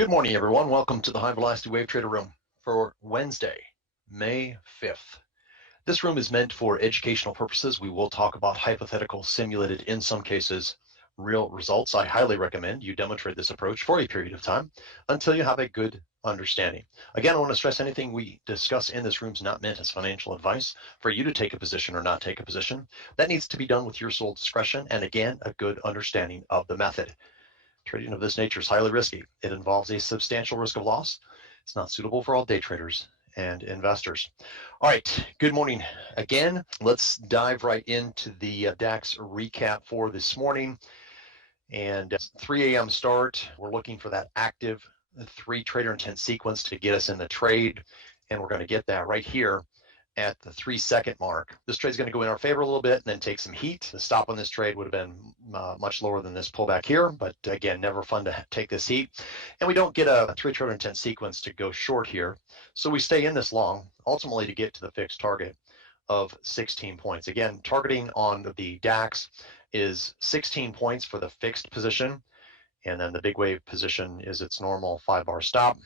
Good morning, everyone. Welcome to the High Velocity Wave Trader Room for Wednesday, May 5th. This room is meant for educational purposes. We will talk about hypothetical, simulated, in some cases, real results. I highly recommend you demonstrate this approach for a period of time until you have a good understanding. Again, I want to stress anything we discuss in this room is not meant as financial advice for you to take a position or not take a position. That needs to be done with your sole discretion and, again, a good understanding of the method. Trading of this nature is highly risky. It involves a substantial risk of loss. It's not suitable for all day traders and investors. All right, good morning again. Let's dive right into the DAX recap for this morning. And 3 a.m. start, we're looking for that active 3 trader intent sequence to get us in the trade. And we're going to get that right here at the 3-second mark. This trade is going to go in our favor a little bit and then take some heat. The stop on this trade would have been much lower than this pullback here, but again, never fun to take this heat. And we don't get a 3 trader intent sequence to go short here. So we stay in this long, ultimately to get to the fixed target of 16 points. Again, targeting on the DAX is 16 points for the fixed position. And then the big wave position is its normal 5-bar stop.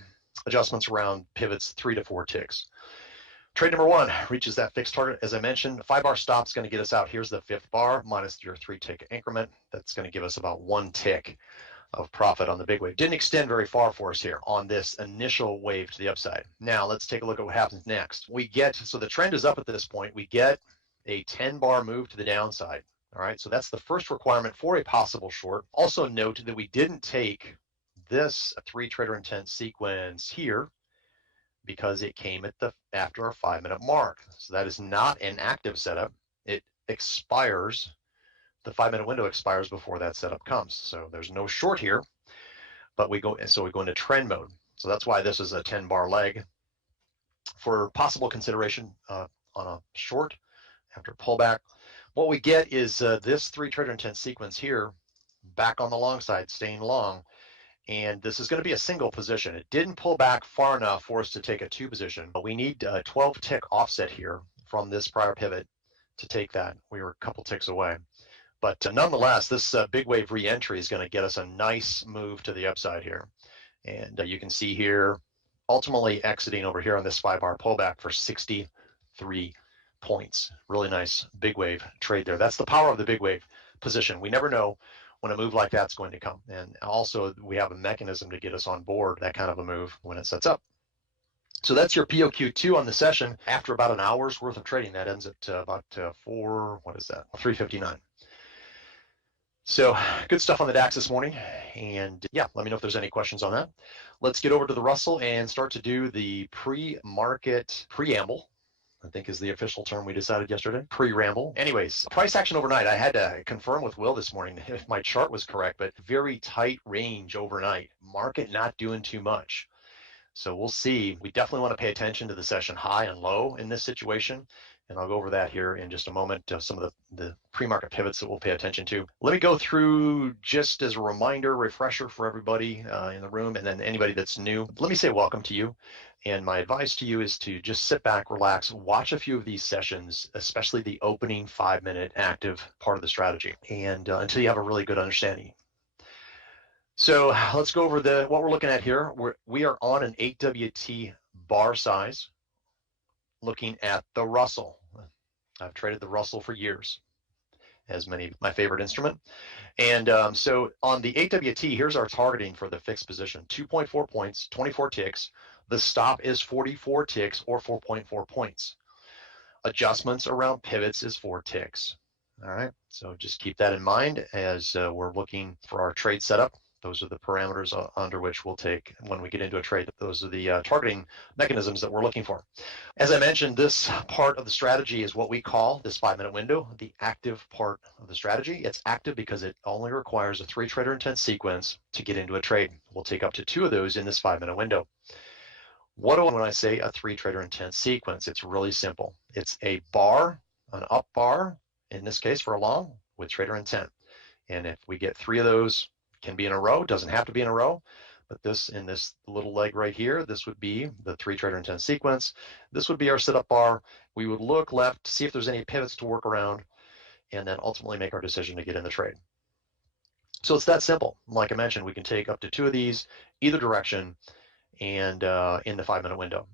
Adjustments around pivots 3 to 4 ticks. Trade number 1 reaches that fixed target. As I mentioned, 5-bar stop is going to get us out. Here's the 5th bar minus your 3-tick increment. That's going to give us about 1 tick of profit on the big wave. Didn't extend very far for us here on this initial wave to the upside. Now let's take a look at what happens next. So the trend is up at this point. We get a 10-bar move to the downside. All right, so that's the first requirement for a possible short. Also note that we didn't take this 3 trader intent sequence here, because it came after our 5-minute mark. So that is not an active setup. It expires, the 5-minute window expires before that setup comes. So there's no short here, but we go into trend mode. So that's why this is a 10-bar leg. For possible consideration on a short after pullback, what we get is this 3 trader intent sequence here, back on the long side, staying long. And this is going to be a single position. It didn't pull back far enough for us to take a 2 position, but we need a 12-tick offset here from this prior pivot to take that. We were a couple ticks away. But nonetheless, this big wave re-entry is going to get us a nice move to the upside here. And you can see here, ultimately exiting over here on this 5-bar pullback for 63 points. Really nice big wave trade there. That's the power of the big wave position. We never know when a move like that's going to come. And also we have a mechanism to get us on board that kind of a move when it sets up. So that's your POQ2 on the session. After about an hour's worth of trading, that ends at about 3:59. So good stuff on the DAX this morning. And yeah, let me know if there's any questions on that. Let's get over to the Russell and start to do the pre-market preamble, I think is the official term we decided yesterday, pre-ramble. Anyways, price action overnight. I had to confirm with Will this morning if my chart was correct, but very tight range overnight. Market not doing too much. So we'll see. We definitely want to pay attention to the session high and low in this situation. And I'll go over that here in just a moment, some of the pre-market pivots that we'll pay attention to. Let me go through just as a reminder, refresher for everybody in the room, and then anybody that's new. Let me say welcome to you. And my advice to you is to just sit back, relax, watch a few of these sessions, especially the opening 5-minute active part of the strategy, and until you have a really good understanding. So let's go over what we're looking at here. We are on an 8WT bar size, looking at the Russell. I've traded the Russell for years, as my favorite instrument. And so on the 8WT, here's our targeting for the fixed position: 2.4 points, 24 ticks. The stop is 44 ticks or 4.4 points. Adjustments around pivots is 4 ticks. All right, so just keep that in mind as we're looking for our trade setup. Those are the parameters under which we'll take when we get into a trade. Those are the targeting mechanisms that we're looking for. As I mentioned, this part of the strategy is what we call, this 5-minute window, the active part of the strategy. It's active because it only requires a 3 trader intent sequence to get into a trade. We'll take up to 2 of those in this 5-minute window. What do I mean when I say a 3 trader intent sequence? It's really simple. It's a bar, an up bar, in this case for a long, with trader intent. And if we get 3 of those, can be in a row, doesn't have to be in a row, but this in this little leg right here, this would be the 3 trader intent sequence. This would be our setup bar. We would look left to see if there's any pivots to work around, and then ultimately make our decision to get in the trade. So it's that simple. Like I mentioned, we can take up to 2 of these either direction and in the 5-minute window.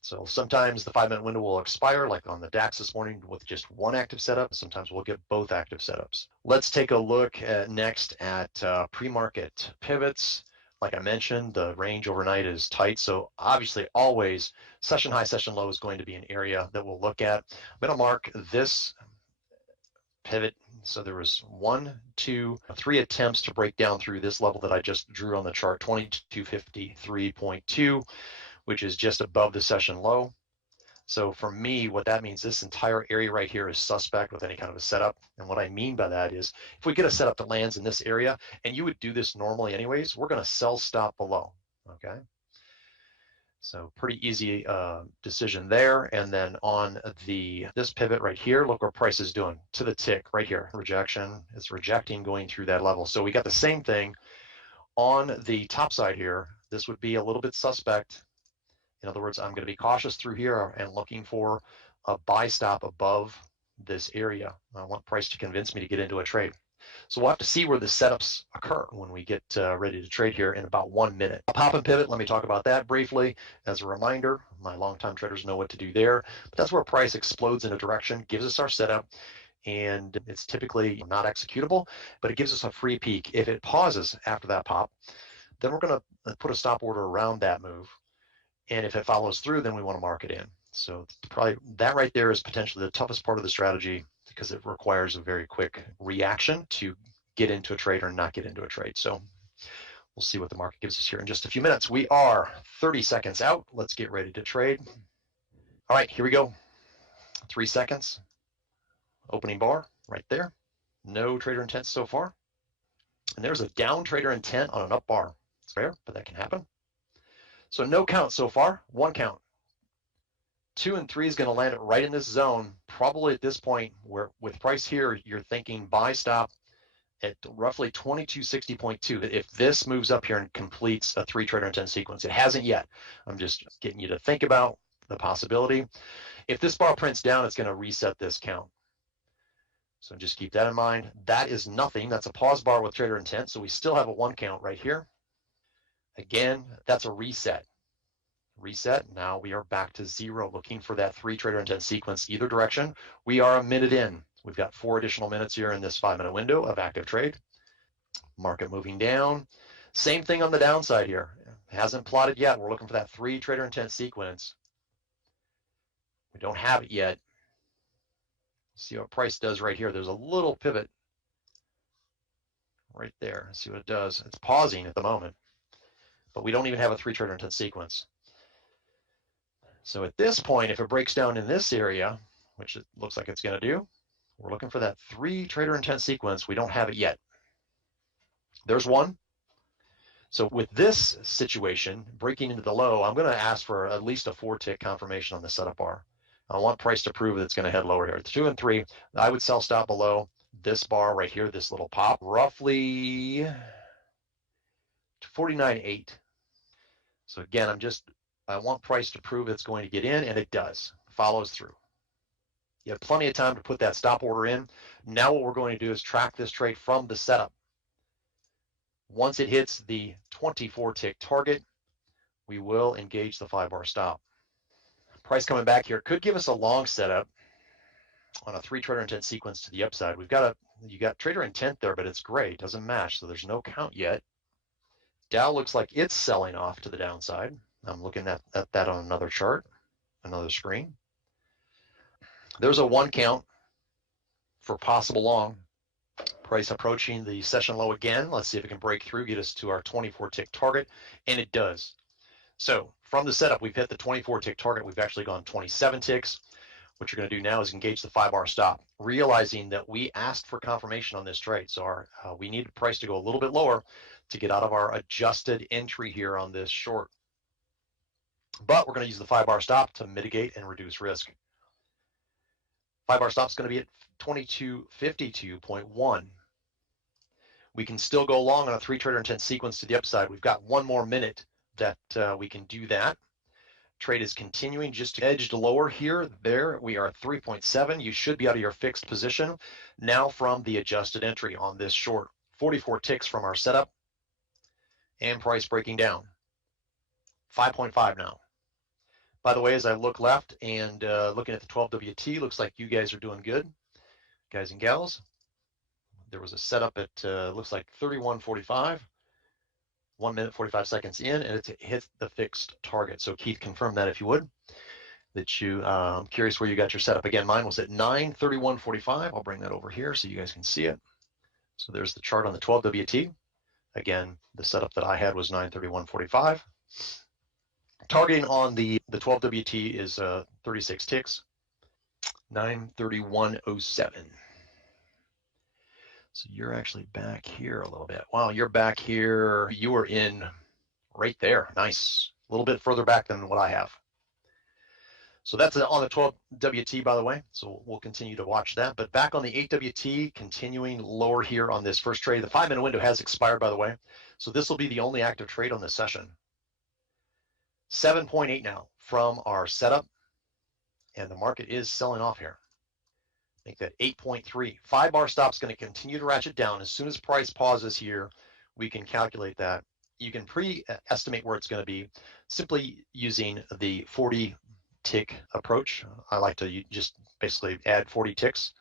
So sometimes the 5-minute window will expire, like on the DAX this morning, with just one active setup. Sometimes we'll get both active setups. Let's take a look next at pre-market pivots. Like I mentioned, the range overnight is tight. So obviously always session high, session low is going to be an area that we'll look at. I'm going to mark this pivot. So there was 1, 2, 3 attempts to break down through this level that I just drew on the chart, 2253.2, which is just above the session low. So for me, what that means, this entire area right here is suspect with any kind of a setup. And what I mean by that is if we get a setup that lands in this area, and you would do this normally anyways, we're going to sell stop below, okay? So pretty easy decision there. And then on this pivot right here, look where price is doing to the tick right here. Rejection, it's rejecting going through that level. So we got the same thing on the top side here. This would be a little bit suspect. In other words, I'm going to be cautious through here and looking for a buy stop above this area. I want price to convince me to get into a trade. So we'll have to see where the setups occur when we get ready to trade here in about 1 minute. A pop and pivot, let me talk about that briefly. As a reminder, my longtime traders know what to do there. But that's where price explodes in a direction, gives us our setup, and it's typically not executable, but it gives us a free peek. If it pauses after that pop, then we're going to put a stop order around that move. And if it follows through, then we want to mark it in. So probably that right there is potentially the toughest part of the strategy because it requires a very quick reaction to get into a trade or not get into a trade. So we'll see what the market gives us here in just a few minutes. We are 30 seconds out. Let's get ready to trade. All right, here we go. 3 seconds. Opening bar right there. No trader intent so far. And there's a down trader intent on an up bar. It's rare, but that can happen. So no count so far, 1 count. 2 and 3 is going to land it right in this zone. Probably at this point, where with price here, you're thinking buy stop at roughly 2260.2. If this moves up here and completes a 3 trader intent sequence, it hasn't yet. I'm just getting you to think about the possibility. If this bar prints down, it's going to reset this count. So just keep that in mind. That is nothing. That's a pause bar with trader intent. So we still have a 1 count right here. Again, that's a reset. Reset. Now we are back to 0, looking for that 3 trader intent sequence either direction. We are a minute in. We've got 4 additional minutes here in this 5-minute window of active trade. Market moving down. Same thing on the downside here. Hasn't plotted yet. We're looking for that 3 trader intent sequence. We don't have it yet. See what price does right here. There's a little pivot right there. See what it does. It's pausing at the moment, but we don't even have a 3 trader intent sequence. So at this point, if it breaks down in this area, which it looks like it's going to do, we're looking for that 3 trader intent sequence. We don't have it yet. There's 1. So with this situation, breaking into the low, I'm going to ask for at least a 4-tick confirmation on the setup bar. I want price to prove that it's going to head lower here. 2 and 3, I would sell stop below this bar right here, this little pop, roughly 49.8. So again, I want price to prove it's going to get in, and it does. Follows through. You have plenty of time to put that stop order in. Now what we're going to do is track this trade from the setup. Once it hits the 24-tick target, we will engage the 5-bar stop. Price coming back here could give us a long setup on a 3 trader intent sequence to the upside. You got trader intent there, but it's gray. It doesn't match, so there's no count yet. Dow looks like it's selling off to the downside. I'm looking at that on another chart, another screen. There's a 1 count for possible long. Price approaching the session low again. Let's see if it can break through, get us to our 24-tick target, and it does. So from the setup, we've hit the 24-tick target. We've actually gone 27 ticks. What you're going to do now is engage the 5-bar stop, realizing that we asked for confirmation on this trade. So we need the price to go a little bit lower to get out of our adjusted entry here on this short. But we're going to use the 5-bar stop to mitigate and reduce risk. 5-bar stop is going to be at 2252.1. We can still go long on a 3 trader intent sequence to the upside. We've got 1 more minute that we can do that. Trade is continuing, just edged lower here. There we are at 3.7. You should be out of your fixed position now from the adjusted entry on this short. 44 ticks from our setup, and price breaking down. 5.5 now. By the way, as I look left and looking at the 12WT, looks like you guys are doing good, guys and gals. There was a setup at looks like 31.45, 1 minute 45 seconds in, and it's hit the fixed target. So Keith, confirm that if you would. That you, I'm curious where you got your setup. Again, mine was at 9:31.45. I'll bring that over here so you guys can see it. So there's the chart on the 12WT. Again, the setup that I had was 9:31.45. Targeting on the 12WT is 36 ticks, 9:31.07. So you're actually back here a little bit. Wow, you're back here. You were in right there. Nice. A little bit further back than what I have. So that's on the 12WT, by the way. So we'll continue to watch that. But back on the 8WT, continuing lower here on this first trade. The 5-minute window has expired, by the way. So this will be the only active trade on this session. 7.8 now from our setup. And the market is selling off here. Make that 8.3. 5-bar stop's going to continue to ratchet down. As soon as price pauses here, we can calculate that. You can pre-estimate where it's going to be simply using the 40 tick approach. I like to just basically add 40 ticks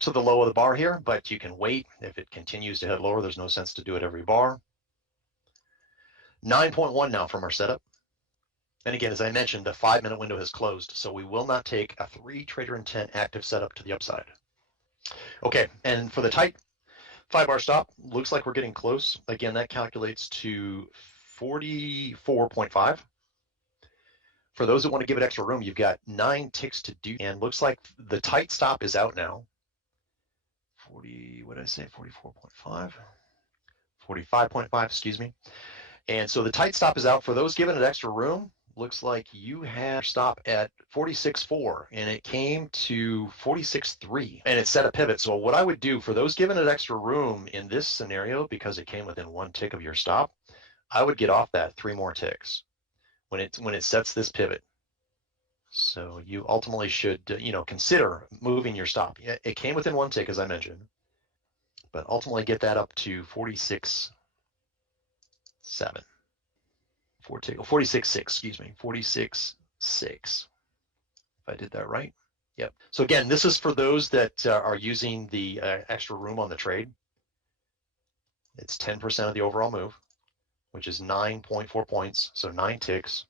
to the low of the bar here, but you can wait. If it continues to head lower, there's no sense to do it every bar. 9.1 now from our setup. And again, as I mentioned, the 5-minute window has closed, so we will not take a 3-trader intent active setup to the upside. Okay, and for the tight 5-bar stop, looks like we're getting close. Again, that calculates to 44.5. For those that want to give it extra room, you've got 9 ticks to do, and looks like the tight stop is out now. 40, what did I say, 44.5? 45.5, excuse me. And so the tight stop is out. For those giving it extra room, looks like you have stop at 46.4, and it came to 46.3, and it set a pivot. So what I would do for those giving it extra room in this scenario, because it came within 1 tick of your stop, I would get off that 3 more ticks when it sets this pivot. So you ultimately should, consider moving your stop. It came within 1 tick, as I mentioned, but ultimately get that up to 46.7. 46.6, excuse me, 46.6. If I did that right. Yep. So again, this is for those that are using the extra room on the trade. It's 10% of the overall move, which is 9.4 points, so 9 ticks.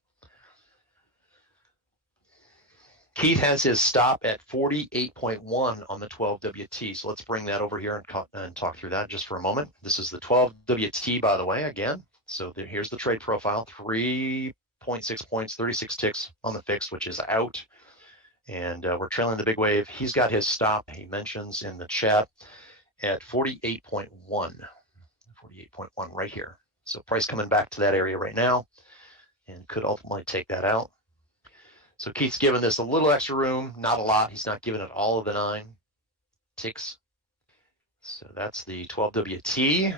Keith has his stop at 48.1 on the 12WT. So let's bring that over here and talk through that just for a moment. This is the 12WT, by the way, again. So here's the trade profile, 3.6 points, 36 ticks on the fixed, which is out. And we're trailing the big wave. He's got his stop, he mentions in the chat, at 48.1. 48.1 right here. So price coming back to that area right now and could ultimately take that out. So Keith's giving this a little extra room, not a lot. He's not giving it all of the 9 ticks. So that's the 12WT.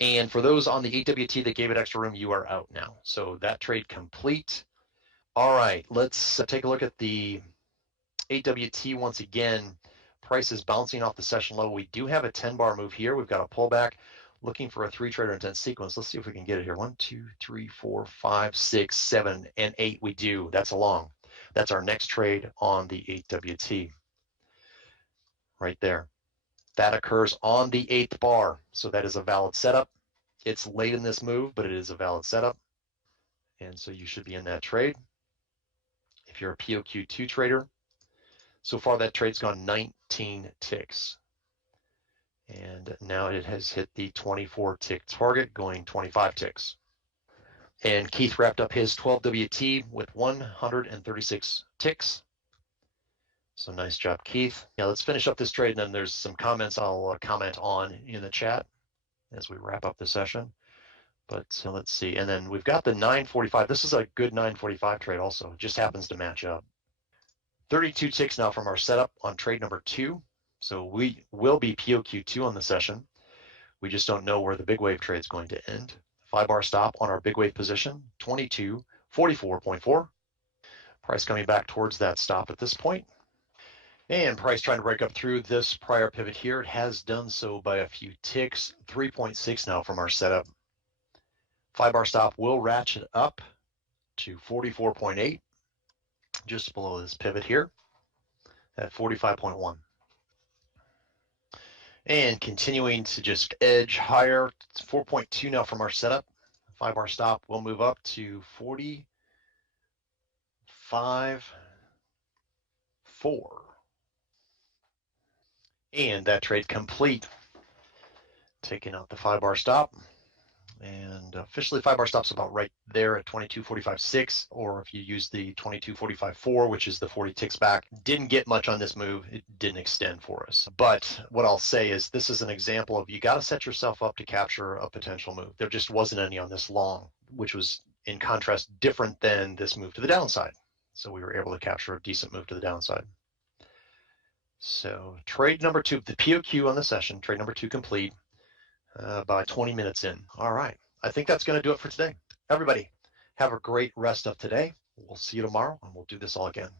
And for those on the 8WT that gave it extra room, you are out now. So that trade complete. All right, let's take a look at the 8WT once again. Price is bouncing off the session low. We do have a 10-bar move here. We've got a pullback. Looking for a 3-trader intent sequence. Let's see if we can get it here. 1, 2, 3, 4, 5, 6, 7, and 8. We do. That's a long. That's our next trade on the 8WT. Right there. That occurs on the 8th bar. So that is a valid setup. It's late in this move, but it is a valid setup. And so you should be in that trade. If you're a POQ2 trader, so far that trade's gone 19 ticks. And now it has hit the 24 tick target, going 25 ticks. And Keith wrapped up his 12WT with 136 ticks. So nice job, Keith. Yeah, let's finish up this trade, and then there's some comments I'll comment on in the chat as we wrap up the session. But let's see. And then we've got the 945. This is a good 945 trade also. It just happens to match up. 32 ticks now from our setup on trade number 2. So we will be POQ2 on the session. We just don't know where the big wave trade is going to end. 5-bar stop on our big wave position, 22.44.4. Price coming back towards that stop at this point. And price trying to break up through this prior pivot here. It has done so by a few ticks. 3.6 now from our setup. 5-bar stop will ratchet up to 44.8, just below this pivot here at 45.1. And continuing to just edge higher. It's 4.2 now from our setup. 5-bar stop will move up to 45.4. And that trade complete. Taking out the 5-bar stop. And officially 5-bar stop's about right there at 22.45.6, or if you use the 22.45.4, which is the 40 ticks back. Didn't get much on this move. It didn't extend for us. But what I'll say is this is an example of you got to set yourself up to capture a potential move. There just wasn't any on this long, which was in contrast different than this move to the downside. So we were able to capture a decent move to the downside. So trade number 2, the POQ on the session, trade number 2 complete. About 20 minutes in. All right. I think that's going to do it for today. Everybody, have a great rest of today. We'll see you tomorrow, and we'll do this all again.